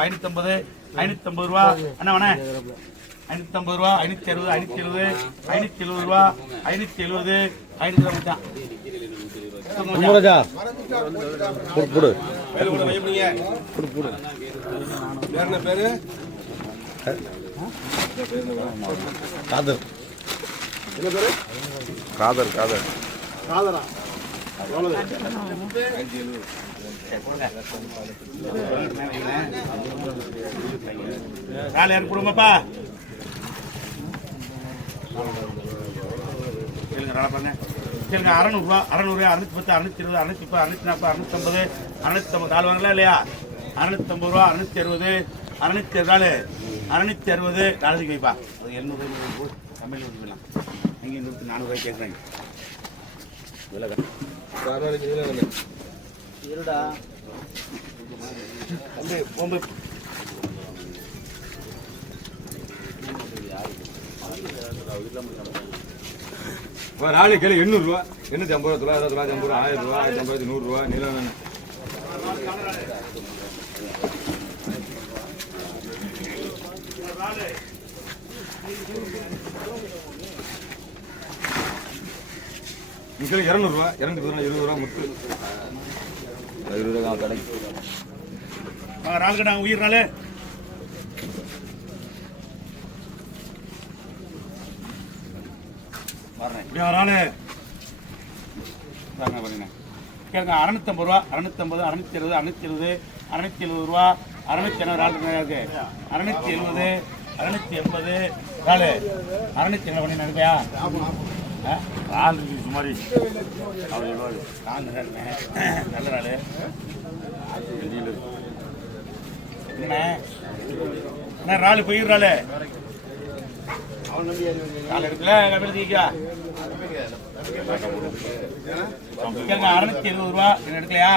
550 550 ரூபா அண்ணா வணே 550 ரூபா 560 570 ரூபா 570 570 மச்சான் குமரஜா புடு புடு பேரு கூட வைப்பீங்க புடு புடு பேர் என்ன பேரு காதர் என்ன பேரு காதர் காதர் காதரா எவ்வளவு காலை யாருக்கு கொடுங்கப்பா கேளுங்க ராளா பாருங்க கேளுங்க 600 ரூபா 600 610 620 630 650 650 கால் வாங்கலாம் இல்லையா 650 ரூபா 660 660 660 நாளைக்கு வைப்பா 700 தமிழ் வந்துடலாம் நீங்க 400 ரூபாய் கேட்குறாங்க இருடா தம்பி போம்பு நாளை கேளு 800 ரூபா 850 ரூபா 950 ரூபா 1000 ரூபா 1050 100 ரூபா நீளம் வேணும் இங்கே 200 ரூபா 220 ரூபா முத்து 20 ரூபா கடைக்கு ரால் கடை உயிர்னாலே இப்படி வரானே கேளுங்க 650 ரூபா 650 670 670 ரூபா 670 ரால் இருக்கு 670 680 ராலு 680 பண்ணி நினைப்பையா ரால் இருக்கு சுமாரி நல்ல ராலு என்ன ராலு போயிடுறாளே கால இருக்குல்ல கபிலதிக்கா கேளுங்க 620 ரூபா என்ன எடுக்கலையா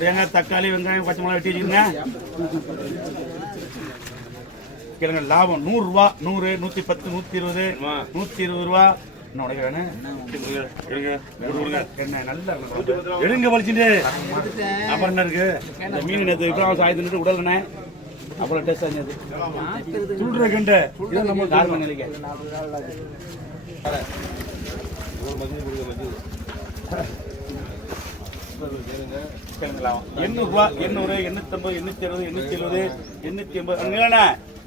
தேங்காய் தக்காளி வெங்காயம் பச்சை மிளகாய் வெட்டி வச்சுருங்க கேளுங்க லாபம் 100 ரூபா 100 110 120 120 ரூபா என்ன உனக்கு வேணும் என்ன நல்லா எடுங்க வலிச்சுட்டு அப்புறம் என்ன இருக்கு இந்த மீன் நேற்று இப்போ சாயத்து உடல்ண்ணே அப்புறம் டேஸ்ட் ஆஞ்சது சுடுற கண்டு இதான் நம்ம காரணம் நினைக்க கேளுங்களா 800 ரூபா 800 850 860 870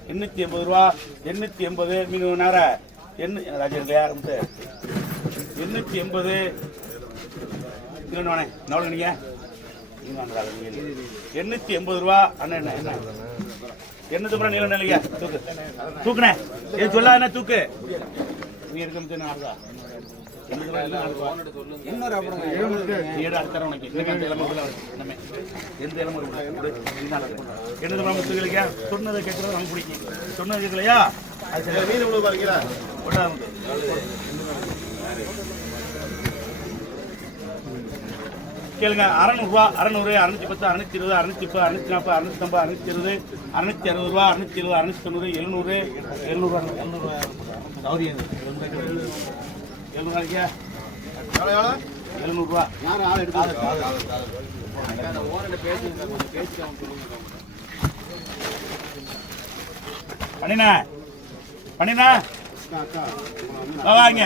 880 ரூபா 880 மீன் நேரம் ராஜன் இல்லையா 880 இன்னொன்னு எவ்வளோ நீங்க 880 ரூபா அண்ணா என்ன என்ன 800 நீளம் இல்லையா தூக்கு தூக்குனே இது சொல்லாத தூக்கு நீ எடுக்க சொன்னதை கேட்கறது நமக்கு பிடிக்கும் சொன்னது கேட்கலையா அது மீன் இவ்வளவு பாருங்களா கேளுங்க 600 ரூபா 600 610 620 630 640 650 650 660 ரூபா 670 690 700 700 சௌரி 700 ரூபாய்க்கா 700 ரூபா யாரும் ஆள் எடுக்காத பண்ணினா பண்ணினா வாங்க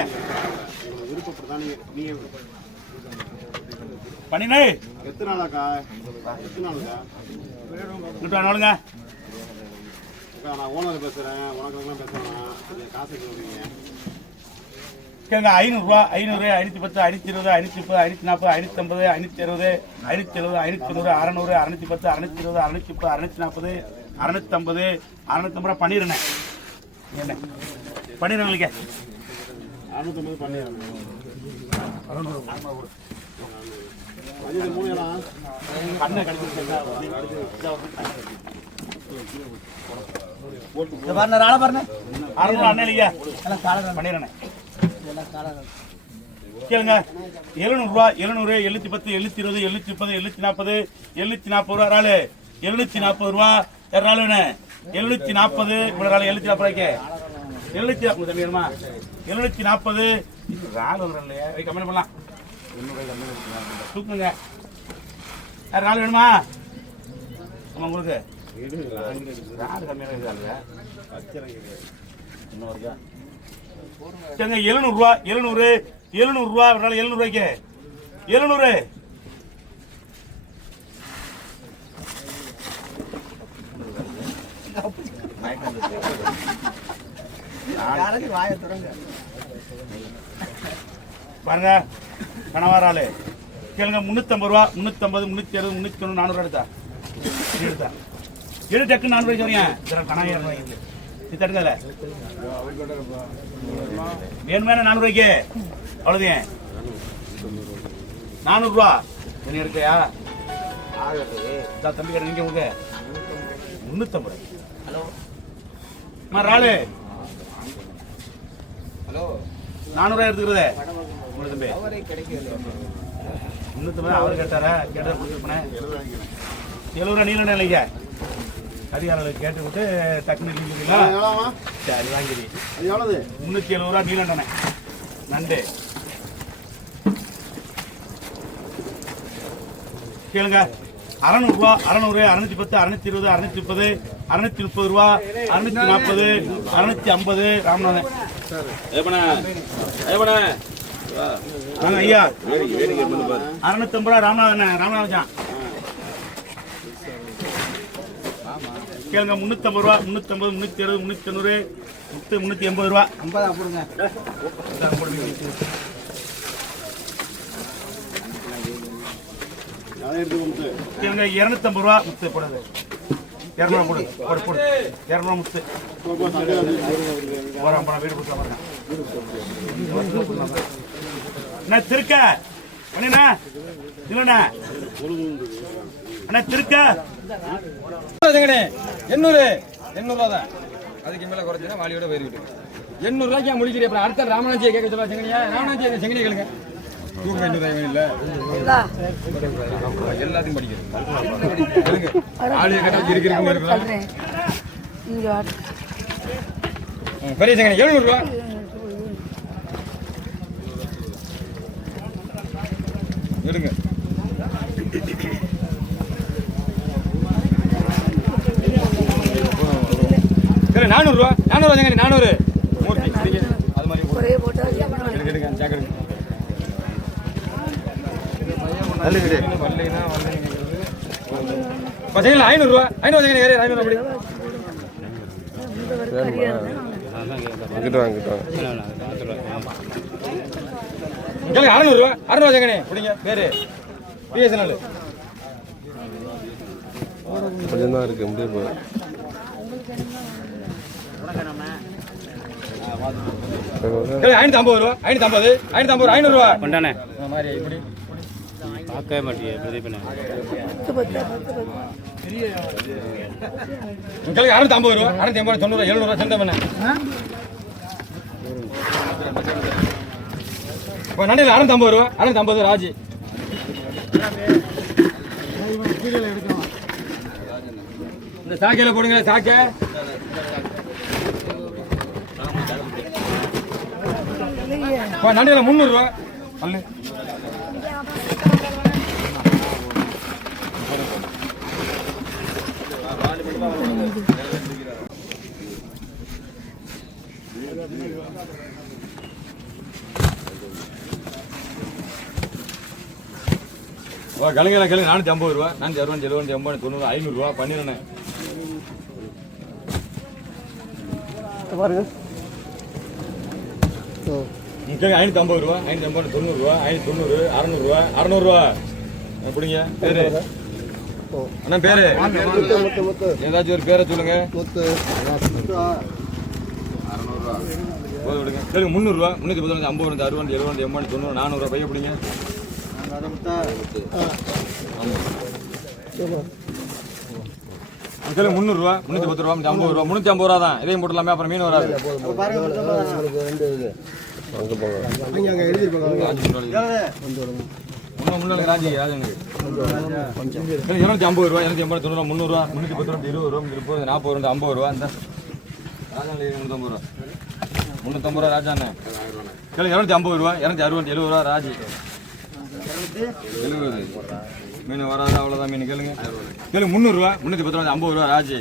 பண்ணினே எத்தனை நாளாக்கா எத்தனை நாளுக்கா நாளுங்க நான் ஓனர் பேசுறேன் உனக்கு பேசுறேன் காசு கொடுங்க கேளுங்க 500 ரூபா 500 510 520 530 540 550 570 590 600 610 620 630 640 650 ரூபா பண்ணிடுறேன் என்ன பண்ணிடுறேன் 650 பண்ணிடுறேன் பண்ண கிடைச்சிருக்கேன் அண்ணன் இல்லையா பண்ணிடுறேன் கேளுங்க 700 ரூபா 700 710 720 730 740 740 ரூபா 740 ரூபா 240 ரூபா 740 இவ்வளவு நாள் 740 740 தம்பி வேணுமா 740 ரால் வந்துடும் இல்லையா கம்மி பண்ணலாம் தூக்குங்க யார் ரால் வேணுமா ஆமா உங்களுக்கு ரால் கம்மியாக இருக்காங்க சரிங்க 700 ரூபா 700 ரூபா ஒரு நாள் 700 ரூபாய்க்கு 700 பாருங்க கணவாராளு கேளுங்க 350 ரூபா 350 360 390 400 எடுத்தா எடு டக்கு 400 ரூபாய்க்கு வரீங்க கணாயிரம் ரூபாய்க்கு இது தடுங்கல வேணுமே 400 ரூபாய்க்கு அவ்வளோதான் 400 ரூபா என்ன இருக்கையா தம்பி கடை நீங்க உங்க 350 ஹலோ ராளு ஹலோ 400 எடுத்துக்கிறதே உங்களுக்கு தம்பி முன்னூத்தி அவரு கேட்டாரா கேட்டா கொடுத்துருப்பேன் 70 ரூபா நீல இல்லைங்க அதிகாரிகளுக்கு கேட்டு விட்டு டக்குனு நீங்களா சரி வாங்கிடி 370 ரூபா நீலண்டனே நண்டு கேளுங்க 600 ரூபா 600 610 620 630 ரூபா 640 650 ராமநாதன் ஐயா 650 ரூபா ராமநாதன் கேளுங்க 350 ரூபா 350 360 390 380 ரூபா 50 போடுங்க கேளுங்க 250 ரூபா முத்து போடுது 200 போடு போடு போடு 200 முத்து போறோம் போறோம் வீடு கொடுத்து அண்ணா திருக்க அண்ணா இல்லண்ணா அண்ணா திருக்க 800 ரூபா தான் அதுக்கு மேல குறைச்சுன்னா வாலியோட போயிருக்கிட்டு 800 ரூபாய்க்கு முடிக்கிறேன் அப்புறம் அடுத்த ராமநாச்சியை கேட்க சொல்ல செங்கனியா ராமநாச்சியை செங்கனியை கேளுங்க தூக்கம் 800 ரூபாய் இல்ல எல்லாத்தையும் படிக்கிறேன் ஆளியை கட்டாச்சு இருக்கிறீங்க பெரிய செங்கனி 700 ரூபா எடுங்க 400 ரூபா 400 செங்கனி 400 மூர்த்தி அது மாதிரி ஒரே போட்டா எடுங்க ஜாக்கிரதை பசங்களா 500 ரூபா 500 செங்கனி 500 அப்படி கேளுங்க 600 ரூபா 600 செங்கனி பிடிங்க பேரு பிஎஸ்என்எல் கொஞ்சம் தான் இருக்கு முடிய போகுது ஐநூத்தி 50 ரூபா 550 500 ரூபா கொண்டானே மாதிரி இப்படி பார்க்கவே மாட்டேங்க பிரதீபண்ண உங்களுக்கு 650 ரூபா 650 90 700 ரூபா சண்டை பண்ண இப்போ நண்டில் 650 ரூபா 650 ராஜி இந்த சாக்கையில் போடுங்க சாக்கை நண்டில் 300 ரூபா அல்லு கிழங்கு 450 ரூபா 460 70 80 90 500 ரூபா பண்ணிடுறேன் பாருங்க 550 ரூபா 550 90 ரூபா 590 600 ரூபா 600 ரூபா எப்படிங்க பேரு அண்ணா பேரு ஏதாச்சும் ஒரு பேரை சொல்லுங்க விடுங்க சரிங்க 300 ரூபா 315 50 60 70 80 90 400 ரூபா பைய பிடிங்க சொல்லுங்க 300 ரூபா 310 ரூபா 50 ரூபா 350 ரூபா தான் இதையும் போட்டுலாமே அப்புறம் மீன் வராது முன்னாடி ராஜி ராஜனுக்கு 250 ரூபா 250 90 300 310 20 30 40 50 ரூபா இந்த ராஜாங்க 350 ரூபா 350 ரூபா ராஜாண்ணே கேளுங்க 250 ரூபா 260 70 ரூபா ராஜி 70 மீன் வராது அவ்வளோதான் மீன் கேளுங்க 300 ரூபா 310 ரூபா 50 ரூபா ராஜி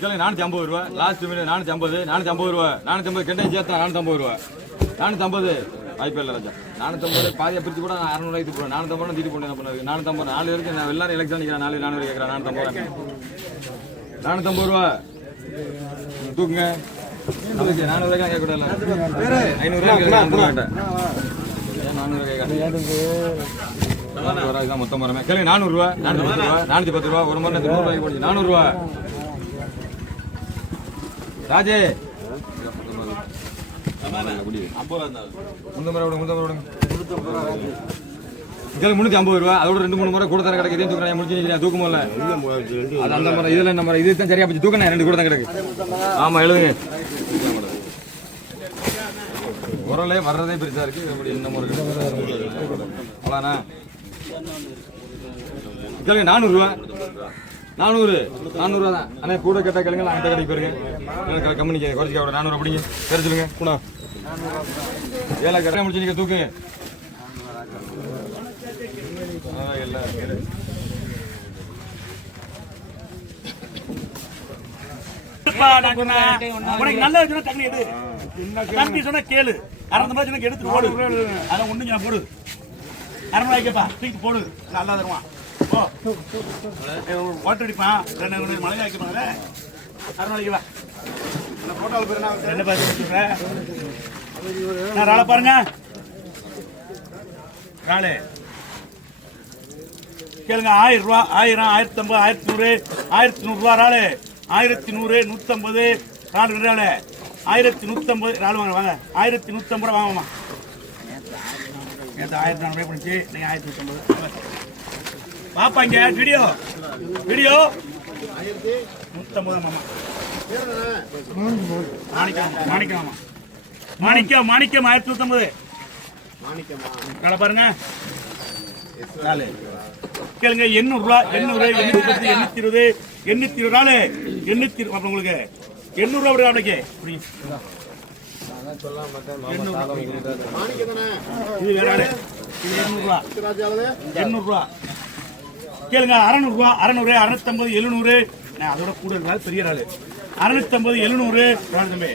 கேளுங்க 450 ரூபா லாஸ்ட் மீன் 450 ரூபா 450 கெண்டையும் சேர்த்தா 450 ரூபா 450 வாய்ப்பே இல்லை ராஜா 450 பாதியாக பிரித்து கூட நான் 600 ரூபாய்க்கு போடுவேன் 450 தீட்டு போட்டு என்ன பண்ணுறது 450 4 பேருக்கு நான் எல்லாரும் எலெக்ஷன் நிற்கிறேன் 400 கேட்குறேன் 450 ரூபா தூக்குங்க 400 ரூபாய்க்கு கேட்கக்கூடாது 500 ரூபாய் கேட்குறேன் 400 ரூபாய் இதான் மொத்தம் வரமே கேளுங்க 400 ரூபா 410 ரூபா ஒரு மணி நேரத்துக்கு 100 ரூபாய்க்கு போடுச்சு 400 ரூபா ராஜே முந்நூறு ரூபா அதோட 2-3 முறை கூட தான் கிடக்கு தூக்கம் முடிச்சு தூக்கம் இல்லை அது அந்த முறை இதில் என்ன முறை இது தான் சரியா போச்சு தூக்கம் 2 கூட தான் கிடக்கு ஆமாம் எழுதுங்க உரலே வர்றதே பெருசா இருக்கு என்ன முறை அவ்வளோண்ணா கேளுங்க 400 ரூபா 400 தான் அண்ணே கூட கேட்டால் கேளுங்க அந்த கடைக்கு போயிருங்க கம்பெனிக்கு குறைச்சிக்க 400 அப்படிங்க பேர் சொல்லுங்க கூட 7 கரெக்டாக முடிச்சு நீங்கள் தூக்குங்க கேளு 600 எடுத்து போடு அதை ஒண்ணு போடு 600 ரூபாய்க்குப்பா தூக்கி போடு நல்லா தருவான் ஓட்டு அடிப்பான் மழை ஆக்கிப்பாங்க 600 ரூபாய்க்கு வா என்ன பார்த்து பாருங்க ராளே கேளுங்க 1000 ரூபா 1000 1050 1100 1100 ரூபா ராளே 1100 150 4 ராளே 1150 ராளு வாங்க வாங்க 1150 ரூபா வாங்கம்மா நேற்று 1400 ரூபாய் பண்ணிச்சு நீங்க 1150 பாப்பாங்க வீடியோ 150 மாமா மாணிக்கம் 1150 நல்லா பாருங்க கேளுங்க 800 ரூபா 800 810 820 நாள் 820 அப்புறம் உங்களுக்கு 800 ரூபா அப்படிக்கு இது வேற 800 ரூபா கேளுங்க 600 ரூபா 600 650 700 அதோட கூட இருந்தாலும் பெரிய ஆளு 650 700 தம்பி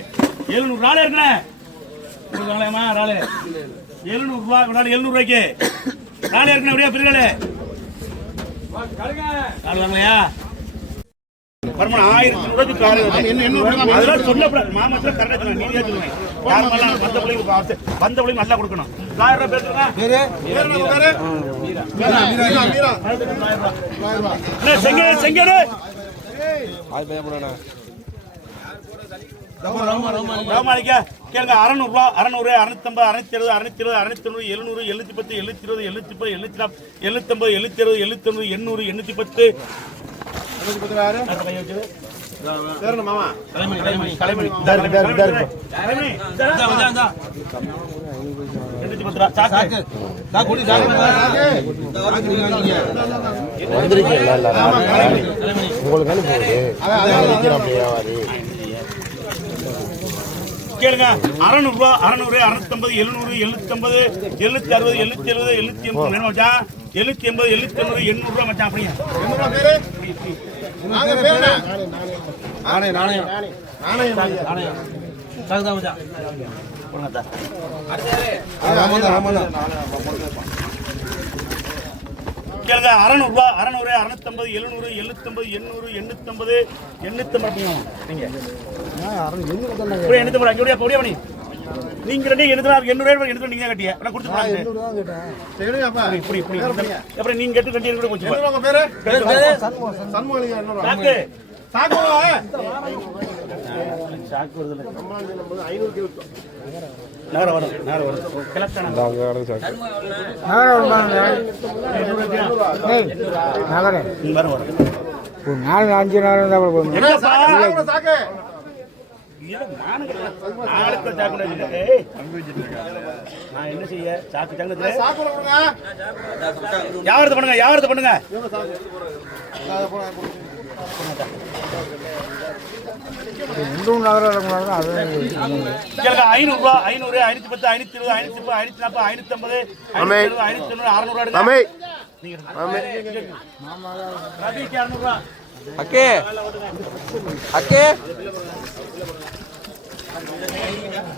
700 நாள் இருக்கேன் ராளு 700 ரூபா 700 ரூபாய்க்கு ராளு இருக்கேன் அப்படியே பெரிய ஆளு வாங்கலையா பரமன் 1000 ரூபாய்க்கு அதெல்லாம் சொல்லப்படாது மாமத்துல கரெக்டா நீங்க சொல்லுங்க யாரெல்லாம் வந்த பிள்ளைங்க நல்லா கொடுக்கணும் 1000 ரூபாய் பேசுறேன் செங்கரு ராமாளிக்கா கேளுங்க 600 ரூபா 600 650 670 670 690 700 710 720 710 740 750 770 800 கேளுங்க 600 ரூபா 600 650 700 750 760 770 780 வேணும் மச்சான் 780 790 800 ரூபா மச்சான் அப்படியே 800 ரூபா பேரு நாங்க பேரு நாணயம் சாகுதா மச்சான் போடுங்க கேளுங்க 600 ரூபா 600 650 700 750 800 850 நீங்க நீங்க ரெண்டு 800 எடுத்து நீங்க கட்டிய நான் கொடுத்து அப்புறம் நீங்க கேட்டு கட்டி கூட போச்சு நாளுக்கு சாக்கு வச்சுட்டு, ஏய், நான் என்ன செய்ய சாக்கு சங்கத்துல வியாபாரத்தை பண்ணுங்க, வியாபாரத்தை பண்ணுங்க. கேளுங்க, 500 ரூபா, 500, 510, 520, 530, 540, 550, 590, 600 எடுங்க. நீங்க ரபிக்கு 600 ரூபா. அக்கே அக்கே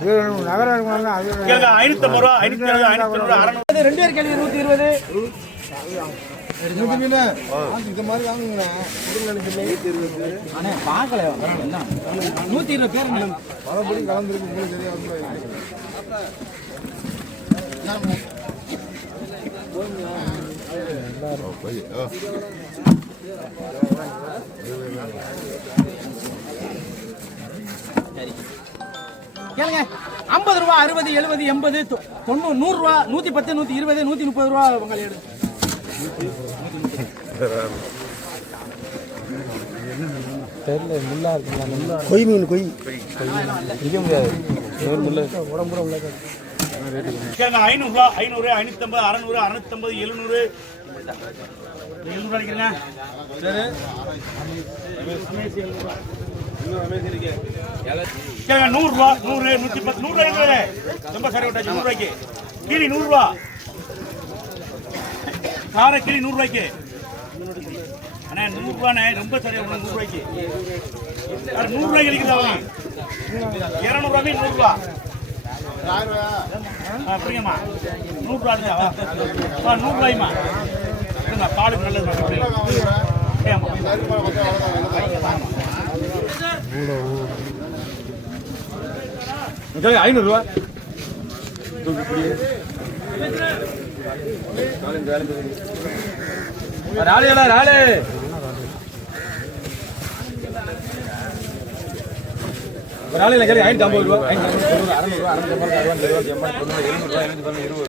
கேளுங்க, 550 ரூபா, 520, 590, 600. 2 பேர் கேள்வி 120. அண்ணே பார்க்கல என்ன 120 பேர் பலபடி கலந்துருக்கு உங்களுக்கு தெரியாது. கேளுங்க 50 ரூபா 60 70 80 90 100 ரூபா 110 120 130 ரூபா பங்காளி எடு. தெரியல முள்ளா இருக்குங்களா கொய் மீன் கொய் இருக்க முடியாது முள்ள உடம்புற உள்ள கேளுங்க, 500 ரூபா, 500, 550, 600, 650, 700. 700 அடிக்கிறேங்க. கேளுங்க, 100 ரூபா, 100, 110, 100 ரூபாய். ரொம்ப சரி விட்டாச்சு. 100 ரூபாய்க்கு கிளி 100 ரூபா, காரை கிளி 100 ரூபாய்க்கு. அண்ணா 100 ரூபாண்ணே, ரொம்ப சரியா 100 ரூபாய்க்கு. 100 ரூபாய்க்கு அடிக்கிறதா அவங்க 200 ரூபாய் 100 ரூபா. அப்படிங்கம்மா 100 ரூபா 100 ரூபாய்மா. பாலுக்கு நல்லது. கேளுங்க, 500 ரூபா. ராலியடா ராலே ராலியில கேள்வி 550 ரூபா 550 600 ரூபா 650 60 70 80 90 700 ரூபா 720